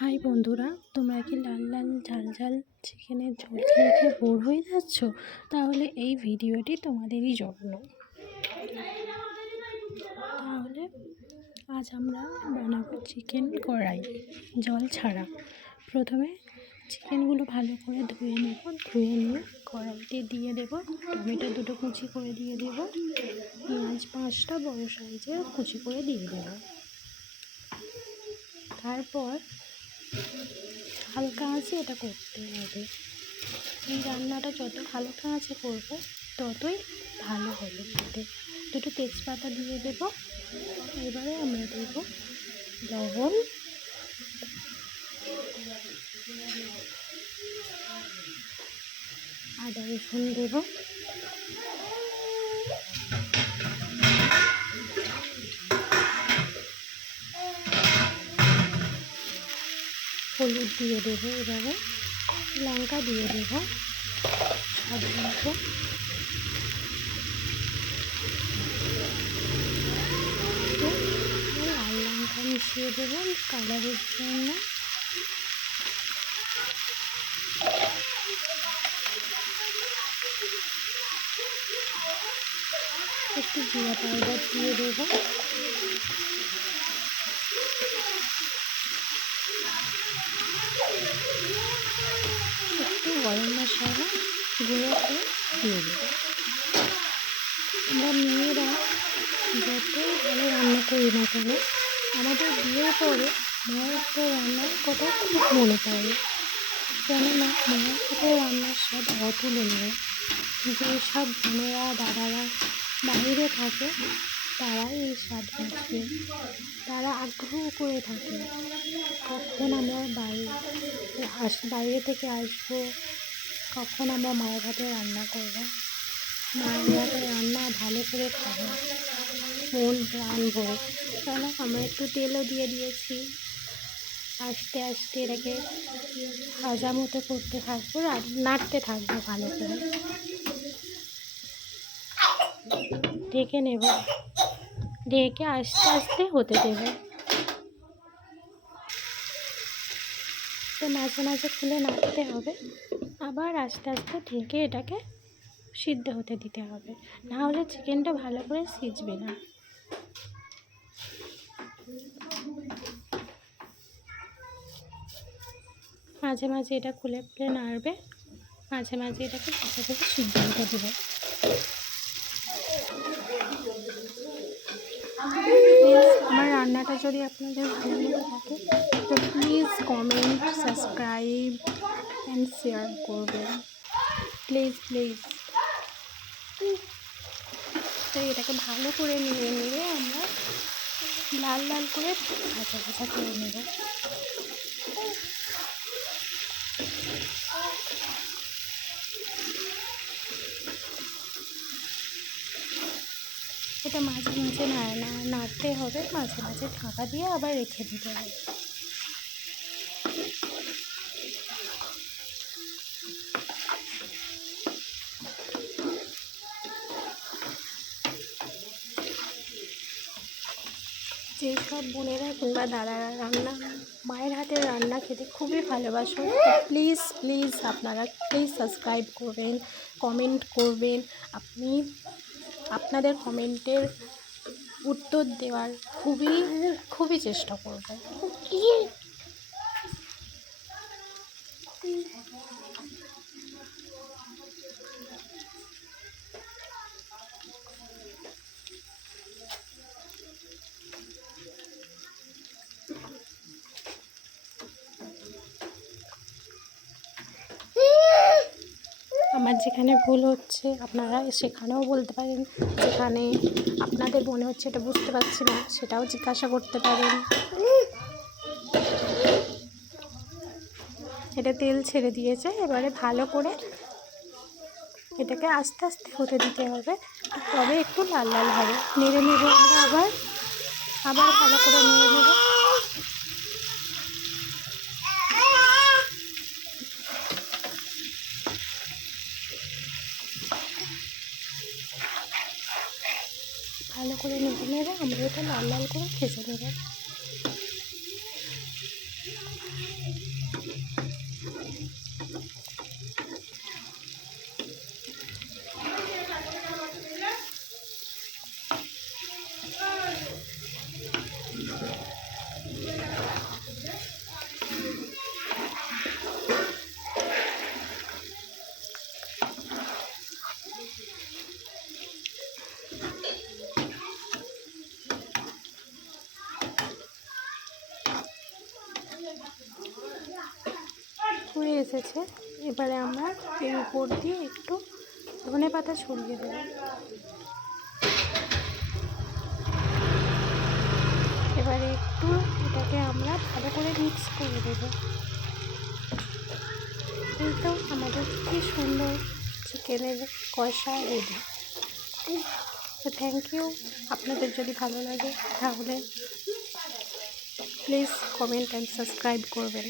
High বন্ধুরা, তোমরা কি লাল লাল ঝাল ঝাল চিকেনের ঝোল খেয়ে খেয়ে বোর হয়ে যাচ্ছ? তাহলে এই ভিডিওটি তোমাদেরই জন্য। তাহলে আজ আমরা বানাবো চিকেন কড়াই জল ছাড়া। প্রথমে চিকেনগুলো ভালো করে ধুয়ে নেব। ধুয়ে নিয়ে কড়াইতে দিয়ে দেবো টমেটো দুটো কুচি করে দিয়ে দেবো, পেঁয়াজ 5টা বড় সাইজের কুচি করে দিয়ে দেবো। তারপর হালকা আঁচে এটা করতে হবে। এই রান্নাটা যত হালকা আঁচে করবো ততই ভালো হবে খেতে। দুটো তেজপাতা দিয়ে দেবো। এবারে আমরা দেব লবণ, আদা রসুন দেব, হলুদ দিয়ে দেবো, এবারে লঙ্কা দিয়ে দেবো স্বাদ মতো, লাল লঙ্কা মিশিয়ে দেবো কালারের জন্য। একটু জিরা পাউডার দিয়ে দেবো, একটু গরম মশলা গুঁড়ো করে দিয়ে দেবো। আমরা মেয়েরা যতই ভালো রান্না করি না কেন, আমাদের বিয়ের পরে মায়ের হাতের রান্নার কথা খুব মনে পড়ে। কেননা মায়ের হাতের রান্নার স্বাদ অতুলনীয়। যেসব বোনেরা দাদারা বাইরে থাকে তারাই এই স্বাদ বুঝবে, তারা আগ্রহ করে থাকে কখন আমরা বাইরে থেকে আসবো, কখন আমরা মায়ের হাতে রান্না করবো। মায়ের হাতে রান্না ভালো করে খাবো মন প্রাণ ভরে। কেন আমরা একটু তেলও দিয়ে দিয়েছি। আস্তে আস্তে এটাকে ভাজা মতো করতে থাকবো, নাড়তে থাকবো ভালো করে। ঢেকে নেব, ঢেকে আস্তে আস্তে হতে দেবো। তো মাঝে মাঝে খুলে নাড়তে হবে, আবার আস্তে আস্তে ঢেকে এটাকে সিদ্ধ হতে দিতে হবে, নাহলে চিকেনটা ভালো করে সিজবে না। মাঝে মাঝে এটা খুলে খুলে নাড়বে, মাঝে মাঝে এটাকে ভালো করে সিদ্ধ হতে দেবে। আমার রান্নাটা যদি আপনাদের ভালো লেগে থাকে তো please comment, subscribe and share করবেন, প্লিজ প্লিজ। তো এটাকে ভালো করে নিয়ে আমরা লাল লাল করে ভাজা ভাজা করে নেব। এটা মাঝে মাঝে নাড়তে হবে, মাঝে মাঝে ঢাকা দিয়ে আবার রেখে দিতে হবে। যেসব বোনেরা কিংবা দাদারা মায়ের হাতের রান্না খেতে খুবই ভালোবাসো, প্লিজ প্লিজ আপনারা প্লিজ সাবস্ক্রাইব করবেন, কমেন্ট করবেন। আপনাদের কমেন্টের উত্তর দেওয়ার খুবই চেষ্টা করব। আমার যেখানে ভুল হচ্ছে আপনারা সেখানেও বলতে পারেন, যেখানে আপনাদের মনে হচ্ছে এটা বুঝতে পারছি না সেটাও জিজ্ঞাসা করতে পারেন। এটা তেল ছেড়ে দিয়েছে, এবারে ভালো করে এটাকে আস্তে আস্তে হতে দিতে হবে, তবে একটু লাল লাল হবে। নেড়ে নেবো আমরা আবার ভালো করে নেড়ে নেবো। ভালো করে নেড়ে আমরা এটা লাল লাল করে ভেজে নেব। হয়ে এসেছে। এবারে আমরা এর উপর দিয়ে একটু ধনেপাতা ছড়িয়ে দেব। এবারে একটু এটাকে আমরা ভালো করে মিক্স করে দেব। এই তো আমাদের কি সুন্দর চিকেনের কষা রেডি। তো থ্যাংক ইউ। আপনাদের যদি ভালো লাগে তাহলে প্লিজ কমেন্ট অ্যান্ড সাবস্ক্রাইব করবেন।